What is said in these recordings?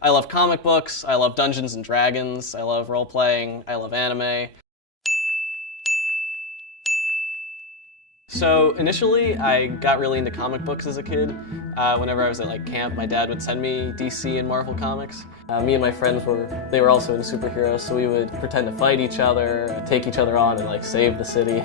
I love comic books, I love Dungeons and Dragons, I love role-playing, I love anime. So initially, I got really into comic books as a kid. Whenever I was at camp, my dad would send me DC and Marvel comics. Me and my friends were also into superheroes, so we would pretend to fight each other, take each other on, and save the city.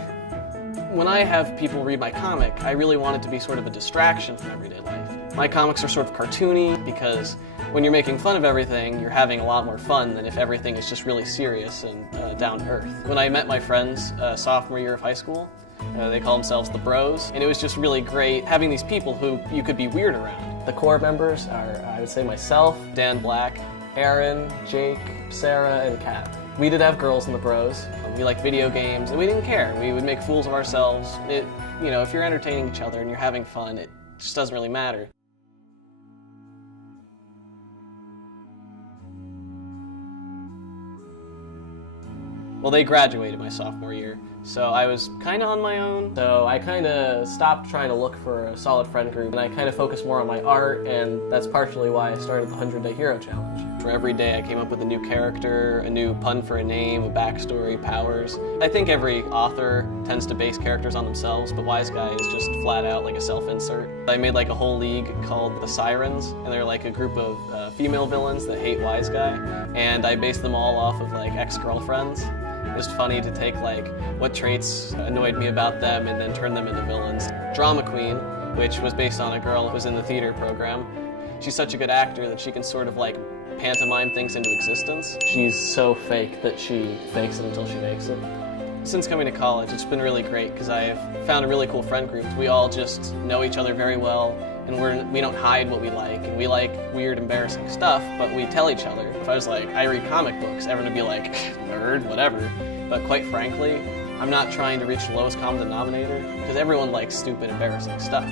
When I have people read my comic, I really want it to be sort of a distraction from everyday life. My comics are sort of cartoony because when you're making fun of everything, you're having a lot more fun than if everything is just really serious and down to earth. When I met my friends sophomore year of high school, they call themselves the Bros, and it was just really great having these people who you could be weird around. The core members are, I would say, myself, Dan Black, Aaron, Jake, Sarah, and Kat. We did have girls in the Bros. We liked video games, and we didn't care. We would make fools of ourselves. If you're entertaining each other and you're having fun, it just doesn't really matter. Well, they graduated my sophomore year, so I was kind of on my own. So I kind of stopped trying to look for a solid friend group, and I kind of focused more on my art, and that's partially why I started the 100-Day Hero Challenge. For every day, I came up with a new character, a new pun for a name, a backstory, powers. I think every author tends to base characters on themselves, but Wise Guy is just flat out a self-insert. I made a whole league called the Sirens, and they're a group of female villains that hate Wise Guy, and I based them all off of ex-girlfriends. It was funny to take what traits annoyed me about them and then turn them into villains. Drama Queen, which was based on a girl who was in the theater program. She's such a good actor that she can sort of pantomime things into existence. She's so fake that she fakes it until she makes it. Since coming to college, it's been really great because I've found a really cool friend group. We all just know each other very well, and we don't hide what we like. And we like weird, embarrassing stuff, but we tell each other. If I was I read comic books, everyone would be nerd, whatever. But quite frankly, I'm not trying to reach the lowest common denominator because everyone likes stupid, embarrassing stuff.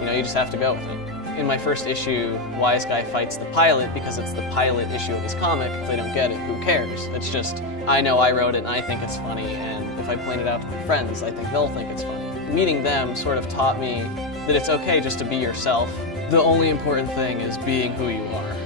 You just have to go with it. In my first issue, Wise Guy fights the pilot because it's the pilot issue of his comic. If they don't get it, who cares? It's just, I know I wrote it and I think it's funny, and if I point it out to my friends, I think they'll think it's funny. Meeting them sort of taught me that it's okay just to be yourself. The only important thing is being who you are.